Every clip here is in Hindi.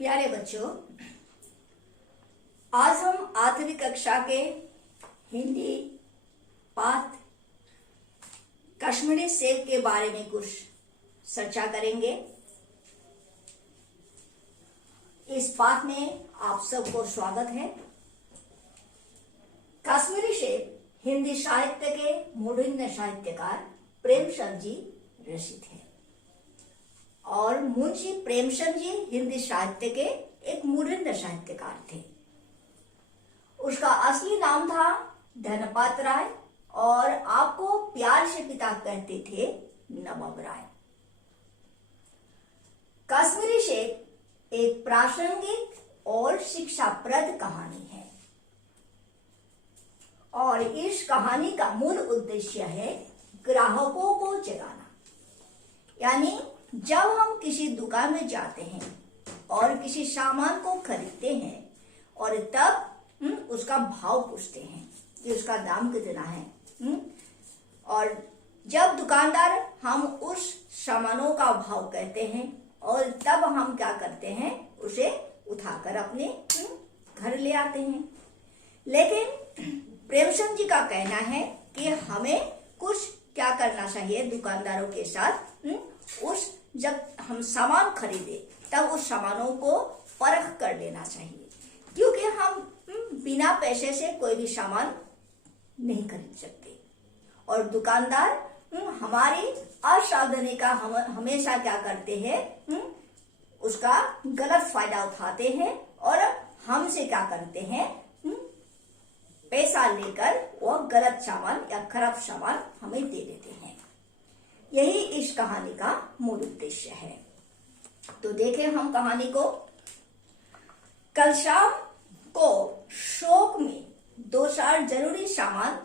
प्यारे बच्चों, आज हम आठवीं कक्षा के हिंदी पाठ कश्मीरी सेब के बारे में कुछ चर्चा करेंगे। इस पाठ में आप सबको स्वागत है। कश्मीरी सेब हिंदी साहित्य के मूर्धन्य साहित्यकार प्रेमचंद जी रचित है और मुंशी प्रेमचंद जी हिंदी साहित्य के एक मूर्धन्य साहित्यकार थे। उसका असली नाम था धनपात राय और आपको प्यार से पिता कहते थे नवाब राय। कश्मीरी सेब एक प्रासंगिक और शिक्षाप्रद कहानी है और इस कहानी का मूल उद्देश्य है ग्राहकों को जगाना। यानी जब हम किसी दुकान में जाते हैं और किसी सामान को खरीदते हैं और तब उसका भाव पूछते हैं कि उसका दाम कितना है, और जब दुकानदार हम उस सामानों का भाव कहते हैं और तब हम क्या करते हैं, उसे उठाकर अपने घर ले आते हैं। लेकिन प्रेमचंद जी का कहना है कि हमें कुछ क्या करना चाहिए दुकानदारों के साथ, जब हम सामान खरीदे तब उस सामानों को परख कर लेना चाहिए, क्योंकि हम बिना पैसे से कोई भी सामान नहीं खरीद सकते और दुकानदार हमारी असावधानी का हमेशा क्या करते हैं, उसका गलत फायदा उठाते हैं और हमसे क्या करते हैं, पैसा लेकर वो गलत सामान या खराब सामान हमें दे देते हैं। यही इस कहानी का मूल उद्देश्य है। तो देखें हम कहानी को। कल शाम को शौक में 2-4 जरूरी सामान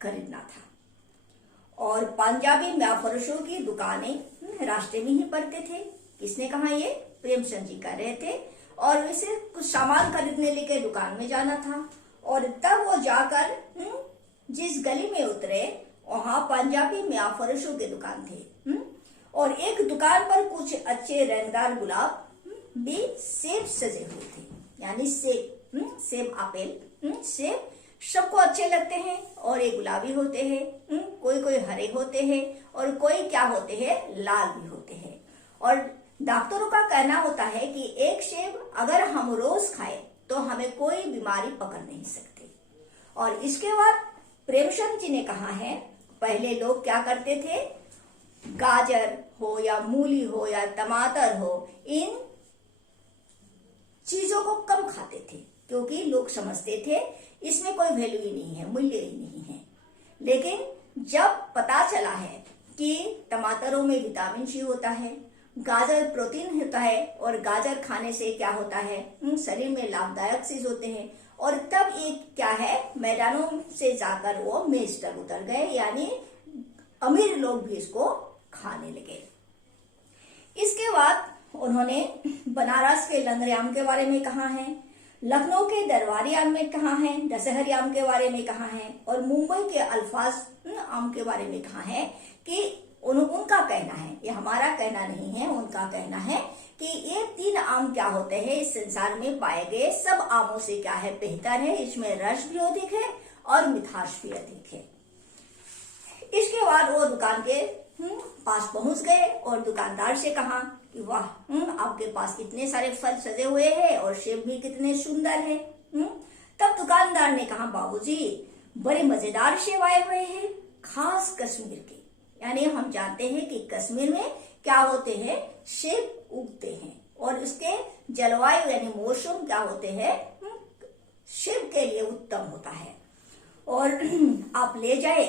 खरीदना था और पंजाबी व्यापारियों की दुकानें रास्ते में ही पड़ते थे। किसने कहा? ये प्रेमचंद जी कह रहे थे। और वैसे कुछ सामान खरीदने लेके दुकान में जाना था और तब वो जाकर जिस गली में उतरे वहां पंजाबी व्यापारियों की दुकान थी और एक दुकान पर कुछ अच्छे रंगदार गुलाब भी सेब सजे हुए थे। यानी सेब आपेल सेब सबको अच्छे लगते हैं और ये गुलाबी होते हैं, कोई हरे होते हैं और कोई क्या होते हैं, लाल भी होते हैं। और डॉक्टरों का कहना होता है कि एक सेब अगर हम रोज खाएं तो हमें कोई बीमारी पकड़ नहीं सकती। और इसके बाद प्रेमचंद जी ने कहा है, पहले लोग क्या करते थे, गाजर हो या मूली हो या टमाटर हो, इन चीजों को कम खाते थे क्योंकि लोग समझते थे इसमें कोई वैल्यू ही नहीं है, मूल्य ही नहीं है। लेकिन जब पता चला है कि टमाटरों में विटामिन सी होता है, गाजर प्रोटीन होता है और गाजर खाने से क्या होता है, शरीर में लाभदायक चीज होते हैं, और तब एक क्या है, मैदानों से जाकर वो मेज तक उतर गए। यानी अमीर लोग भी इसको खाने लगे। इसके बाद उन्होंने बनारस के लंगड़े आम के बारे में कहा है, लखनऊ के दरबारी आम में कहा है, दशहरी आम के बारे में कहा है और मुंबई के अल्फाज आम के बारे में कहा है कि उनका कहना है, ये हमारा कहना नहीं है, उनका कहना है कि ये 3 आम क्या होते हैं, इस संसार में पाए गए सब आमों से क्या है, बेहतर है, इसमें रस भी अधिक है और मिठास भी अधिक है। इसके बाद वो दुकान के पास पहुंच गए और दुकानदार से कहा कि वाह, आपके पास इतने सारे फल सजे हुए हैं और सेब भी कितने सुंदर है। तब दुकानदार ने कहा, बाबूजी बड़े मजेदार सेब आए हुए हैं, खास कश्मीर के। यानी हम जानते हैं कि कश्मीर में क्या होते हैं, सेब उगते हैं और उसके जलवायु यानी मौसम क्या होते हैं, सेब के लिए उत्तम होता है और आप ले जाए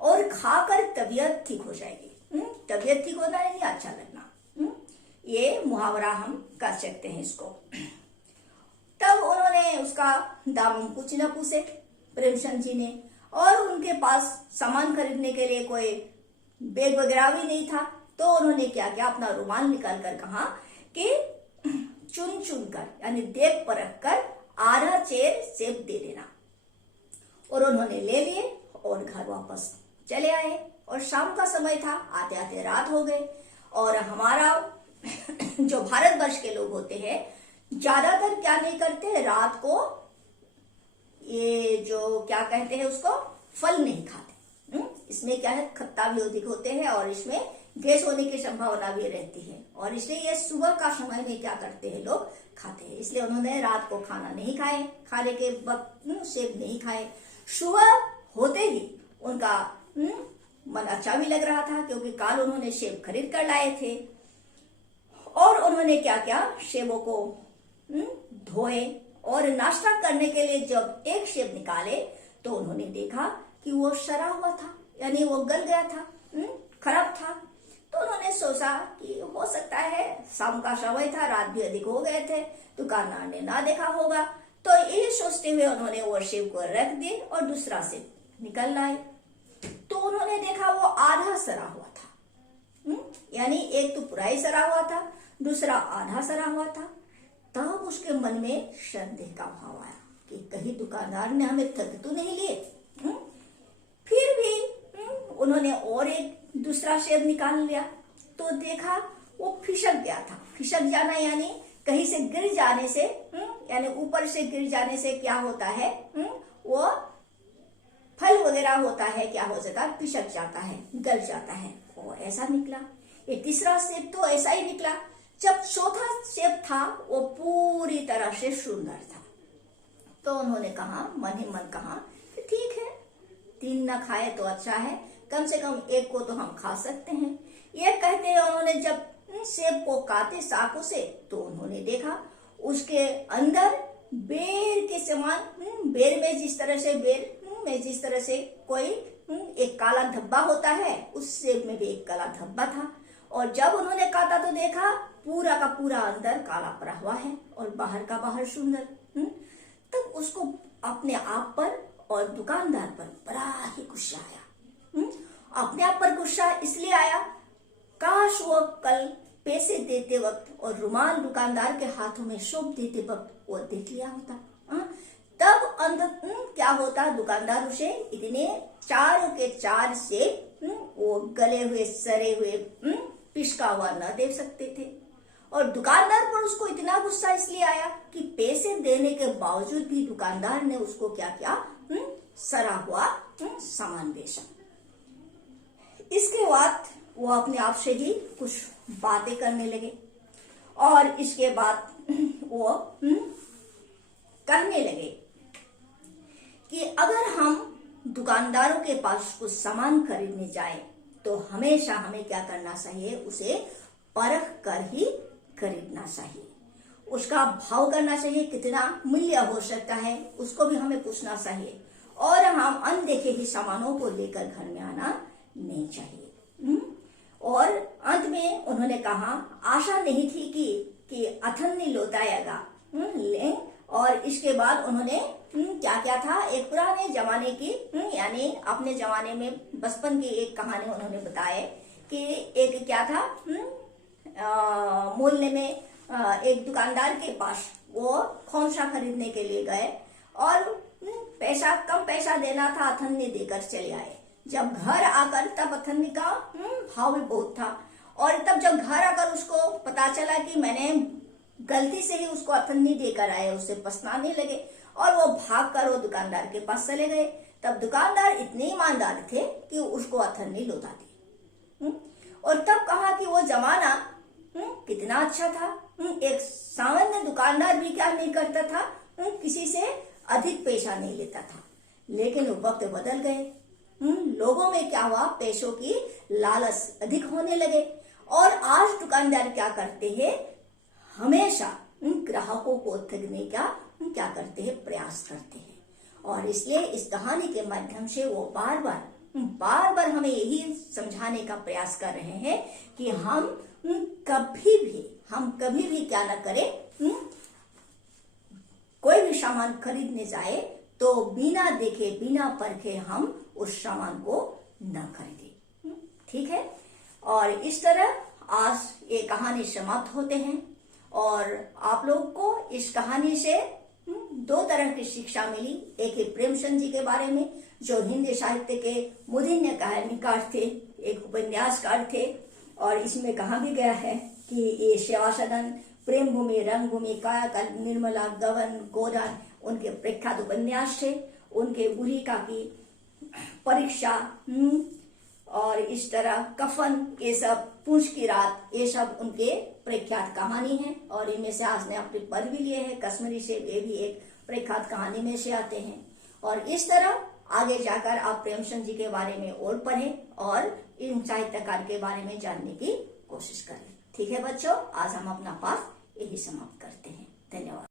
और खाकर तबीयत ठीक हो जाएगी। तबीयत ठीक होना नहीं, अच्छा लगना, ये मुहावरा हम कर सकते हैं इसको। तब उन्होंने उसका दाम कुछ न पूछे प्रेमचंद जी ने, और उनके पास सामान खरीदने के लिए कोई बैग वगैरह भी नहीं था, तो उन्होंने क्या किया, अपना रुमाल निकाल कर कहा कि चुन चुन कर यानी देख परख कर आधा चेर सेब दे देना। और उन्होंने ले लिए और घर वापस चले आए और शाम का समय था, आते आते रात हो गए और हमारा जो भारतवर्ष के लोग होते हैं ज्यादातर क्या नहीं करते, रात को ये जो क्या कहते हैं उसको, फल नहीं खाते। इसमें क्या है, खट्टा भी अधिक होते हैं और इसमें गैस होने की संभावना भी रहती है, और इसलिए ये सुबह का समय में क्या करते हैं, लोग खाते हैं। इसलिए उन्होंने रात को खाना नहीं खाए, खाने के वक्त सेब नहीं खाए। सुबह होते ही उनका मन अच्छा भी लग रहा था, क्योंकि कल उन्होंने सेब खरीद कर लाए थे। और उन्होंने क्या किया, सेबों को धोए, और नाश्ता करने के लिए जब एक सेब निकाले तो उन्होंने देखा कि वो सड़ा हुआ था, यानी वो गल गया था, खराब था। तो उन्होंने सोचा कि हो सकता है शाम का समय था, रात भी अधिक हो गए थे, दुकानदार ने ना देखा होगा। तो यही सोचते हुए उन्होंने वो सेब को रख दिए और दूसरा सेब निकल लाए। तो उन्होंने देखा वो आधा सड़ा हुआ था, यानी एक तो पूरा ही सड़ा हुआ था, दूसरा आधा सड़ा हुआ था। तब उसके मन में संदेह का भाव आया कि कहीं दुकानदार ने हमें ठग तो नहीं लिए। फिर भी उन्होंने और एक दूसरा सेब निकाल लिया तो देखा वो फिसक गया था। फिसक जाना यानी कहीं से गिर जाने से, यानी ऊपर से गिर जाने से क्या होता है, वो फल वगैरह होता है, क्या हो जाता है, फिसक जाता है, गल जाता है। और ऐसा निकला। ये तीसरा सेब तो ऐसा ही निकला। जब चौथा सेब था वो पूरी तरह से सुंदर था। तो उन्होंने कहा, मन ही मन कहा कि ठीक है, 3 ना खाए तो अच्छा है, कम से कम एक को तो हम खा सकते हैं। ये कहते हैं उन्होंने जब सेब को काटे चाकू से तो उन्होंने देखा उसके अंदर बेर के समान, बेर में जिस तरह से, बेर में जिस तरह से कोई एक काला धब्बा होता है, उस सेब में भी एक काला धब्बा था। और जब उन्होंने काटा तो देखा पूरा का पूरा अंदर काला पड़ा हुआ है और बाहर का बाहर सुंदर। तब उसको अपने आप पर और दुकानदार पर बड़ा ही गुस्सा आया। अपने आप पर गुस्सा इसलिए आया, काश वो कल पैसे देते वक्त और रुमाल दुकानदार के हाथों में सौंप देते वक्त वो देख लिया होता। तब अंदर क्या होता, दुकानदार उसे इतने 4 के 4 से वो गले हुए, सड़े हुए, पिसका हुआ न दे सकते थे। और दुकानदार पर उसको इतना गुस्सा इसलिए आया कि पैसे देने के बावजूद भी दुकानदार ने उसको क्या किया, सड़ा हुआ सामान बेचा। इसके बाद वो अपने आप से ही कुछ बातें करने लगे और इसके बाद वो कहने लगे कि अगर हम दुकानदारों के पास कुछ सामान खरीदने जाएं तो हमेशा हमें क्या करना चाहिए, उसे परख कर ही खरीदना चाहिए। उसका भाव करना चाहिए, कितना मूल्य हो सकता है उसको भी हमें पूछना चाहिए, और हम अनदेखे ही सामानों को लेकर घर में आना नहीं चाहिए। और अंत में उन्होंने कहा, आशा नहीं थी कि अथन्नी लौटाएगा। और इसके बाद उन्होंने क्या क्या था, एक पुराने जमाने की, यानी अपने जमाने में बचपन की एक कहानी उन्होंने बताए कि एक क्या था, मूल्य में एक दुकानदार के पास वो खोंसा खरीदने के लिए गए और पैसा, कम पैसा देना था, अथन्नी देकर चले आए। जब घर आकर तब अथन्नी का भाव भी बहुत था, और तब जब घर आकर उसको पता चला कि मैंने गलती से ही उसको अथन्नी देकर आए, उससे पछताने लगे और वो भागकर वो दुकानदार के पास चले गए। तब दुकानदार इतने ईमानदार थे कि उसको अथन्नी लौटा दी। और तब कहा कि वो जमाना कितना अच्छा था। एक सामान्य दुकानदार भी क्या नहीं करता था, किसी से अधिक पैसा नहीं लेता था। लेकिन वक्त बदल गए, लोगों में क्या हुआ, पैसों की लालच अधिक होने लगे, और आज दुकानदार क्या करते हैं, हमेशा ग्राहकों को ठगने का क्या करते हैं, प्रयास करते हैं। और इसलिए इस कहानी के माध्यम से वो बार बार हमें यही समझाने का प्रयास कर रहे हैं कि हम कभी भी क्या ना करें, कोई भी सामान खरीदने जाए तो बिना देखे, बिना परखे हम उस सामान को न खरीदें। ठीक है। और इस तरह आज ये कहानी समाप्त होते हैं, और आप लोग को इस कहानी से 2 तरह की शिक्षा मिली। एक है प्रेमचंद जी के बारे में, जो हिंदी साहित्य के मुदिन्य कहानीकार थे, एक उपन्यासकार थे, और इसमें कहा भी गया है कि ये सेवा सदन, प्रेम भूमि, रंग भूमि, कायाकल्प, निर्मला, गवन, गोदान उनके प्रख्यात उपन्यास थे। उनके बुढ़िका की परीक्षा और इस तरह कफन, ये सब पूछ की रात, ये सब उनके प्रख्यात कहानी है। और इनमें से आज ने अपने पद भी लिए हैं। कश्मीरी से ये भी एक प्रख्यात कहानी में से आते हैं। और इस तरह आगे जाकर आप प्रेमचंद जी के बारे में और पढ़ें और इन साहित्यकार के बारे में जानने की कोशिश करें। ठीक है बच्चों, आज हम अपना पाठ यही समाप्त करते हैं। धन्यवाद।